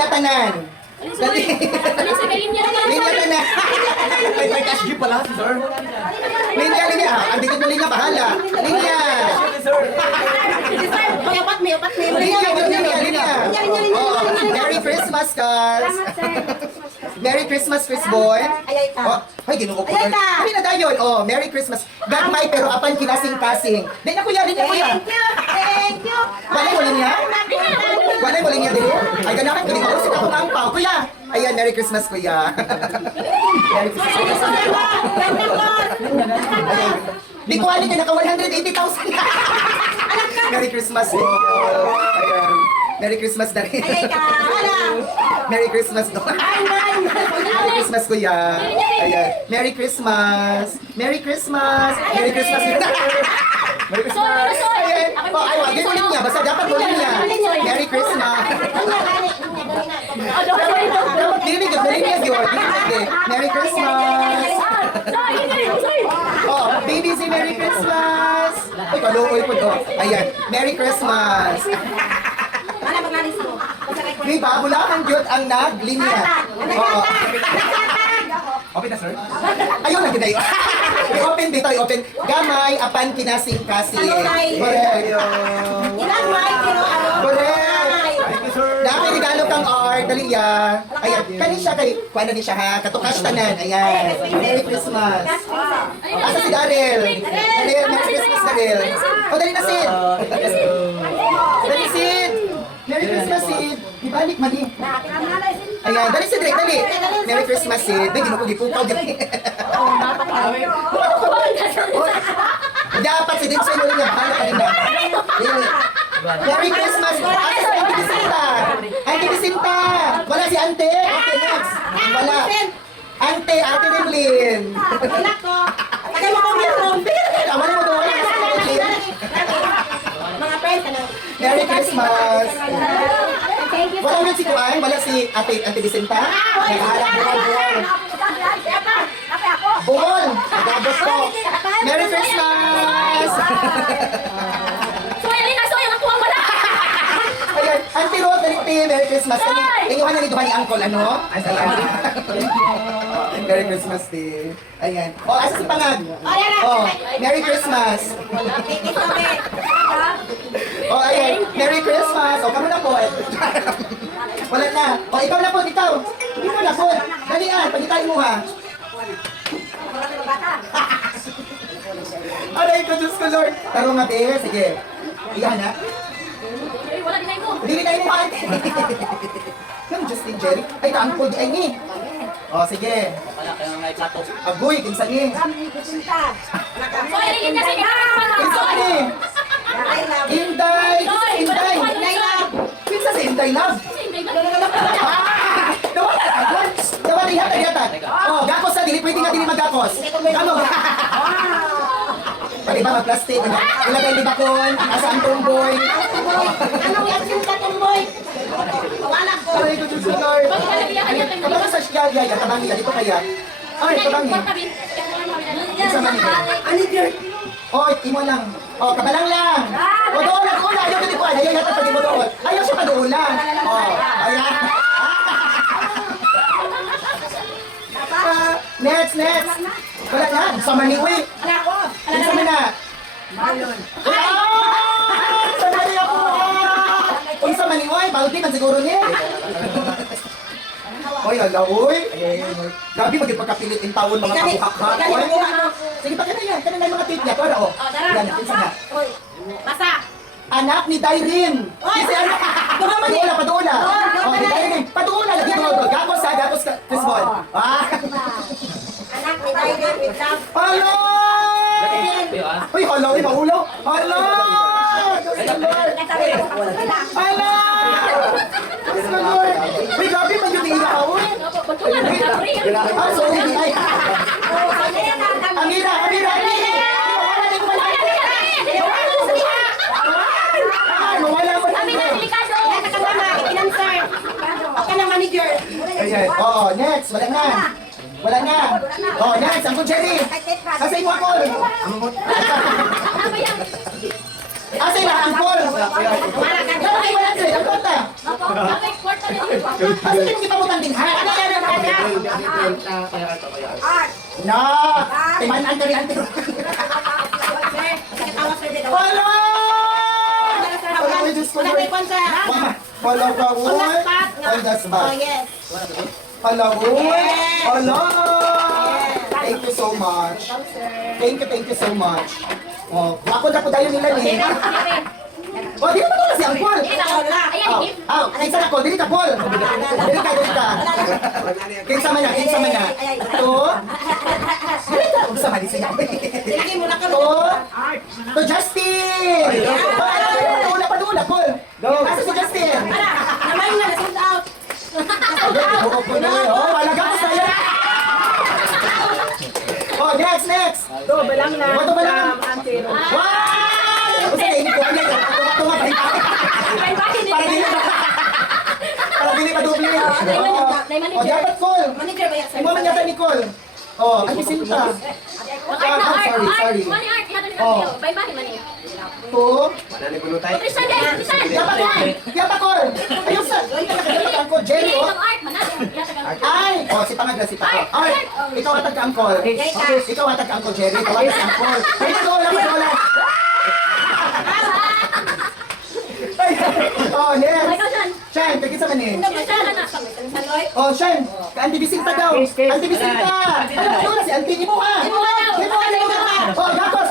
Linya tanan. Dali. Linya tanan. Ay, may cash gift pala si sir. Linya, linya. Ang dikit mo linya, bahala. Linya. Linya. Oh, Merry Christmas, guys. Merry Christmas, Chris Boy. Oh, ay, ginuko ko. Kami na dayon. Oh, Merry Christmas. Gagmay pero apan kinasing-kasing. Di na kuya, di na kuya. Thank you. Walay mo linya? Walay mo linya din? Ay, ganahan ko din ako. Sige ako ang pao. Kuya. Ayan, Merry Christmas, kuya. Merry Christmas. Ayan. Di ko alin ka naka 180,000. Merry Christmas. Ayan. Merry Christmas na rin. Merry Christmas no. Merry Christmas, kuya. Ayan. Merry Christmas. Merry Christmas. Merry Christmas. Merry Christmas. Ayan. Oh, ay, wag mo niya. Basta dapat mo niya. Merry Christmas. Dapat dinig mo niya, George. Merry Christmas. Oh, baby, say Merry Christmas. Ay, kaluoy po to. Ayan. Merry Christmas. May babulakan yun ang naglinya. Oo. Okay na sir? Ayun na ginayo. I-open dito, i-open. Gamay, apan kinasing-kasing. Correct. Correct. Thank you sir. Dami regalo kang art, daliya. Ayan, kani siya kay, kuha ni siya ha, katukas tanan. Ayan. Merry Christmas. Asa si Daryl? Daryl, Merry Christmas, Daryl. O, dali na, Sid. Dali, Sid. Merry Christmas, Sid. Ibalik, mali. Ayan, dali, Sid, dali. Merry Christmas, Sid. Dali, ginukugipukaw, dali. Dapat si Dinsoy mo rin yung bahala ka rin na. Merry Christmas! Ate sa Auntie Vicenta! Auntie Vicenta! Wala si Ante! Okay, next! Wala! Ante, Ate Rimlin! Wala mo doon! Merry Christmas! Wala ulit si Kuan? Wala si Ate Vicenta? Nakaharap buwan. Buwan! Nagabot ko! Merry Christmas! Ayan, Auntie Rod, Merry Christmas. Inyuhan na ni Duhan ni Uncle, ano? Ay, salamat. Merry Christmas, Day. Ayan. O, asa si Pangag? Oh, Merry Christmas. O, ayan. Merry Christmas. O, kamo na po. Wala na. O, ikaw na po, ikaw. Ikaw na po. Dalian, pagitayin mo ha. Aray ko, Diyos ko, Lord. Taro nga, Be. Sige. Iyan na. Hindi na yung mahal. Yung Justin Jerry. Ay, kaangkol di ay ni. O, sige. Agoy, kinsa ni. Kinsa ni. Inday. Inday. Kinsa si Inday Love? Nawala na agad. Nawala yata yata. O, gakos na. Dili pwede nga dili magakos. Ano? Pwede ba mag-plastic? Ilagay ni Bakon. Asa ang tumboy. Anong yung katumboy? Wala ko. Aray ko, Diyos ko, Lord. Kapag sa siya, yaya, tabangi yan. Ito kaya. Ay, tabangi. Isa man ito. Ano yun? Oy, imo lang. O, kabalang lang. O, doon lang. Doon lang. Ayaw ko di ayaw yata pag mo doon. Ayaw siya pa doon lang. O, ayan. Next, next. Wala na. Sa maniwi. Wala ko. Isa mo na. Malon. Sa mani ako. Kung sa maniwi, balti man siguro niya. Oy, ala, oy. Gabi magpagkapilit in tawon mga kabuhak-hak. Sige pa kana yan. Kana na yung mga tweet niya. Para o. Yan, pinsa na. Basta. Anak ni Dairin. Kasi anak. Paduula, paduula. Oh, ni Dairin. Paduula lagi doon. Gakos ha, gakos ka. Chris Bon. Anak ni Tiger with love. Hala! Uy, hala, uy, maulaw. Hala! Diyos ko, Lord. Hala! Diyos ko, Lord. Uy, grabe man yung ilaw. Ah, sorry. Ay. Amira, Amira, Amira. Mawala mo na. Okay na manager. Ayan. Oo, next. Wala na. Wala na. Oh, next. Ang Jerry. Asa mo ako. Asa na, Angkol. Ay, 100. Ang kota. Kasi yung ipamutang din. Ha? Ano? Art. No! Timanan ka rin ang tiro. Sige, tawa sir dito. Wala! Wala, may Diyos ko. Wala may konsa. Wala ka, On the uy. spot. On the Oh, spot. yes. Wala, uy. Yes. Wala! Thank you so much. Thank you so much. Oh, ako na po tayo nila ni. Oh, di naman ito si Angkol. Kinsa na ko, dili ka, Paul. Dili ka. Kinsa man na. Ito. Dili ka, kinsa man siya. Sige mo na ka. Ito. To Justin. Padula, Paul. Asa si Justin? Naman na, sold out. Oh, walaga ko sa'yo. Oh, next. Do, balang na. Ito ba lang? Antero. Wow! Kasi hindi ko kanya. Tumatay ka. Para dili pa doble. Oh, dapat Col. Manager ba yan, sir? Imo man yata ni Col. Oh, ang Jacinta. Sorry. To. Yapa Col. Ayun sa. Ang Col, Jerry. Oh. Ay! Oh, si Pangagla, si Paco. Ay! Ikaw atag ka, Angkol. Ikaw atag ka, Angkol Jerry. Ikaw atag ka, Angkol. Ay, wala. Ay! Oh, yes. Shen, kagit sa manin. Oh, Shen, ka-antibising pa daw. Antibising pa. Ano na si Auntie? Ibo ha. Ibo ha. Oh, gatos.